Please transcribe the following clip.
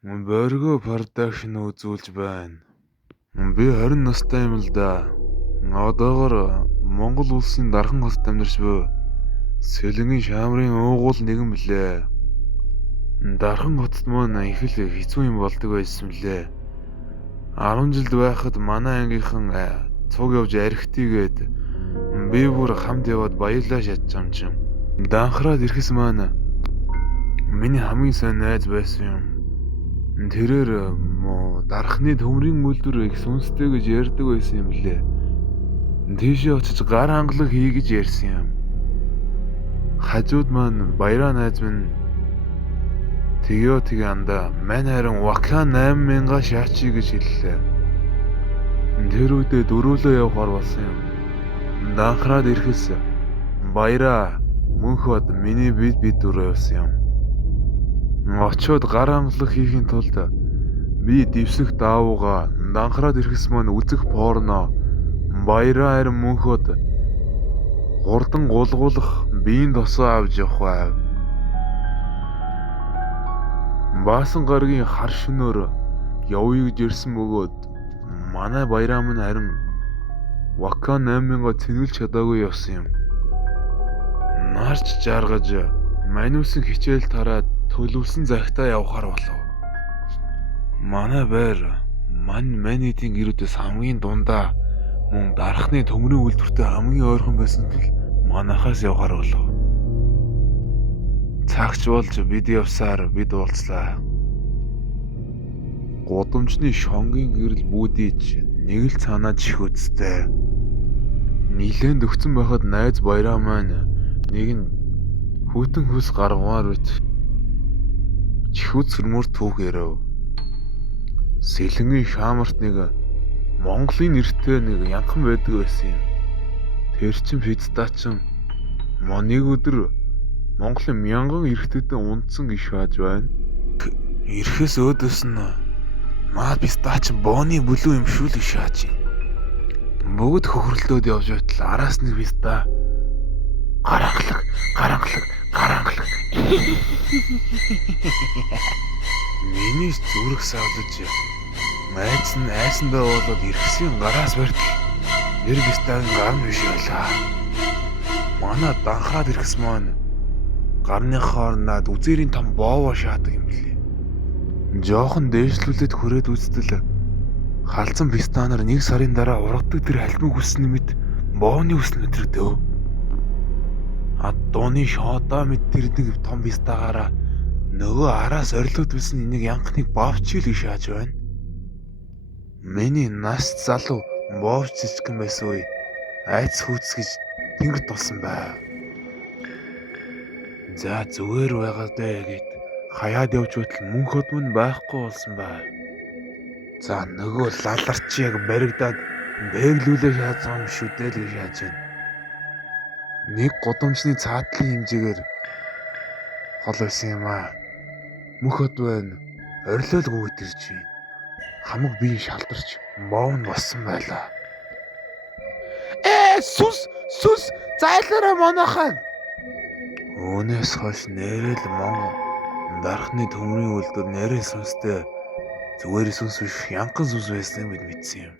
Борго production үзүүлж байна. Би 20 настай юм л да. Одоогоор Монгол улсын дархан хотод амьдарч буй Сэлэнгийн шаамрын уугуул нэгэн блэ. Дархан хотод маань их л хэцүү юм болдог байсан блэ. 10 жилд байхад манай ангийнхан цуг явж архитыгээд би бүр хамт яваад баялаа шатж юм чинь. Данхраад ирэхс маань миний хамгийн сайн найз байсан юм. Тэрээр дарахны төмрийн үйлдвэр их сүнстэй гэж ярьдаг байсан юм лээ. Тийшээ очиж гар хангалах хий гэж ярьсан юм. Хажууд маань баяраа найз минь тэгээ анда мань харин Вакан 8000 шаачи гэж хэллээ. Тэр үедээ дөрүүлээ явахаар болсон юм. Данхраад ирэхс баяраа мөнхөд миний бид дөрөө явсан юм. Очоод гар хангалах хийхин тулд би дэвсэх даавууга данхраад ирэхс маань үзэх порно баяраа харин мөнхөд хурдан гулгуулах биеийн тосоо авч явах байв. Баасан гаргийн хар шөнөөр явъя гэж ирсэн бөгөөд манай баяраа минь харин Вакан 8000 цэнгэлж чадаагүй явсан юм. Нарч жаргаж маниусын хичээл тараад төлөвлөсөн захтаа явахаар болов. Манай байр манийдын гэрүүдээс хамгийн дундаа мөн дарахны төмрийн үйлдвэртэй хамгийн ойрхон байсан тул манайхаас явахаар болов. Цагч болж бид явсаар бид уулзлаа. Гудамжны шонгийн гэрэл бүүдийж нэг л цаанаа чихүцтэй. Нилээн дөгцөн байхад найз баяраа маань нэг нь хүүтэн хөлс гаргамаар бит. Чихүц сөрмөр түүх ярав. Сэлэнгийн шаамарт нэг Монголын нэртэй нэг янхан байдаг байсан юм. Тэр чин фидстачин нэг өдөр Монголын мянган эрэгтэйдээ унтсан гиш хааж байна. Ирэхээс өөдөөс нь маа пистачин бооны бүлүү юм шүү л шааж. Бүгд хөхрөлдөөд явж байтал араас нэг писта гаранглаг. Миний зүрх савлаж айсандаа болоод ирэхсийн гараас бартал нэр пистагийн гар нь биш байлаа. Манай данхраад ирэхс маань гарны хоорноод үзээрийн том боовоо шаадаг юм билээ. Жохон дээшлүүлээд хүрээд үзтэл халдсан пистанаар 1 сарын дараа ургадаг тэр хальмиг үсний мэд боовны үсн өдрөгдөв. Дууны шоодоо мэд тэр нэг том пистагаараа нөгөө араас орилоод байсан нэг янхныг бовчил гэж шааж байна. Миний нас залуу боовч цэцгэн байсан үе айц хүүц гэж тэнгэр тулсан байв. За зүгээр байгаа даа гэд хаяад явж байтал мөнхөд мань байхгүй болсон байв. За нөгөө лаларч яг баригдаад бэглүүлээ шаасан юм шүү дээ л гэж шааж байна. Нэг гудамжны цаатлын хэмжээгээр хол байсан юм аа. Мөнхөд байна. Орилол гүйт ирж байна. Хамаг бие шалдарч боов нь боссон байлаа. Сүс зайлаараа манайхан. Өөнөөс хойш нэрэл Монгол дарахны төмрийн үйлдвэр нэрэл сүнстэй зүгээр сүнс биш янхан сүнс байсныг бид мэдсэн юм.